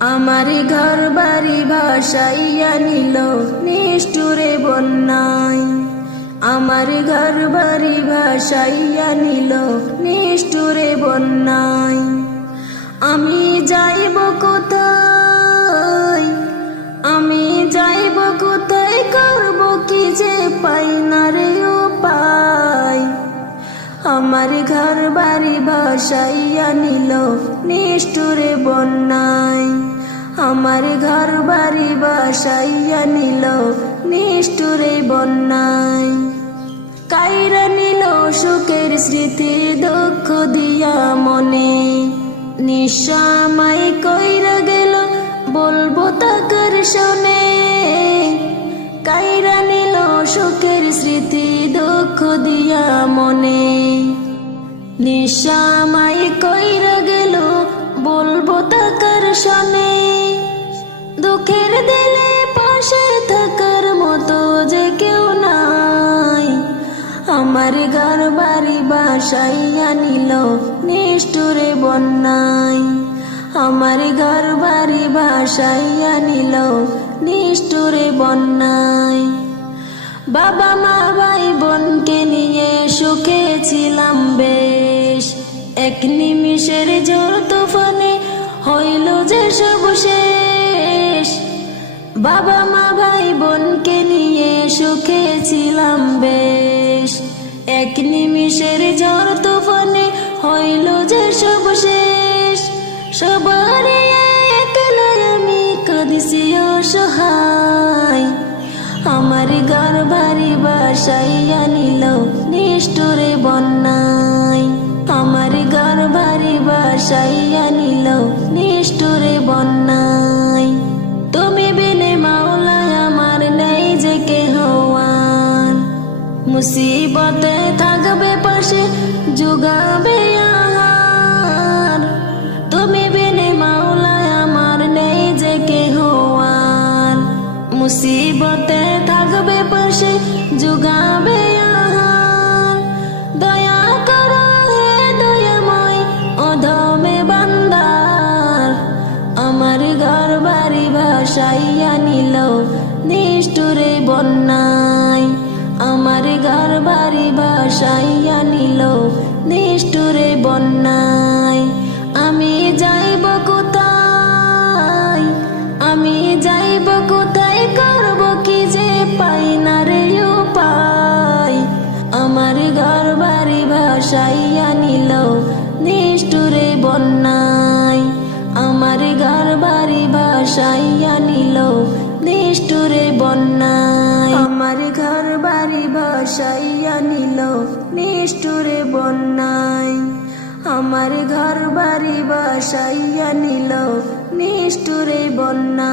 আমার ঘর বাড়ি ভাসাইয়া নিল নিষ্ঠুরে বন্যায়। আমার ঘর বাড়ি ভাসাইয়া নিল নিষ্ঠুরে বন্যায়। আমি যাইব কোথায়, আমি যাইব কোথায়, করব কি যে পাই না রে উপায়। আমার ঘর বাড়ি ভাসাইয়া নিল নিষ্ঠুরে বন্যায়। আমার ঘর বাড়ি ভাসাইয়া নিল নিষ্ঠুরে বন্যায়। কাইরা নিল সুখের স্মৃতি দুঃখ দিয়া মনে, নিঃস্বামাই কইরা গেল বলবো তাকার শোনে। কাইরা নিল সুখের স্মৃতি দুঃখ দিয়া মনে, নিঃস্বামাই কইরা গেল বলবো তাকার শোনে। দুঃখের দিলে পাশে থাকার মতো যে কেউ নাই। আমার ঘর বাড়ি ভাসাইয়া নিল নিষ্ঠুরে বন্যায়। আমার ঘর বাড়ি ভাসাইয়া নিল নিষ্ঠুরে বন্যায়। বাবা মা ভাই বোনকে নিয়ে সুখে ছিলাম বেশ, এক নিমিষের ঝড় তুফানে হইল যে সব শেষ। বাবা মা ভাই বোনকে নিয়ে সুখে ছিলাম বেশ, এক নিমিষের ঝড় তুফানে হইল যে সব শেষ। সবারই একলা আমি কাঁদিছি অসহায়। আমার ঘর বাড়ি ভাসাইয়া নিল নিষ্ঠুরে বন্যায়। আমার ঘর বাড়ি ভাসাইয়া নিল নিষ্ঠুরে বন্যায়। তুমি বিনে মাওলা আমার নেই যে কেহ আর, মুসিবতে থাকবে পাশে জুগাবে আহার। তুমি বিনে মাওলা আমার নেই যে কেহ আর, মুসিবতে থাকবে পাশে জুগাবে আহার। দয়া করো হে দয়াময় অধমে বান্দার। আমার ঘর বাড়ি ভাসাইয়া নিল নিষ্ঠুরে বন্যায়। আমার ঘর বাড়ি ভাসাইয়া নিল নিষ্ঠুরে বন্যায়। আমি যাইব কোথায়, আমি যাইব কোথায়, করব কি যে পাই না রে উপায়। আমার ঘর বাড়ি ভাসাইয়া নিল নিষ্ঠুরে বন্যায়। আমার ঘর বাড়ি ভাসাইয়া নিল নিষ্ঠুরে বন্যায়। আমার ঘর বাড়ি ভাসাইয়া নিল নিষ্ঠুরে বন্যায়। আমার ঘর বাড়ি ভাসাইয়া নিল নিষ্ঠুরে বন্যায়।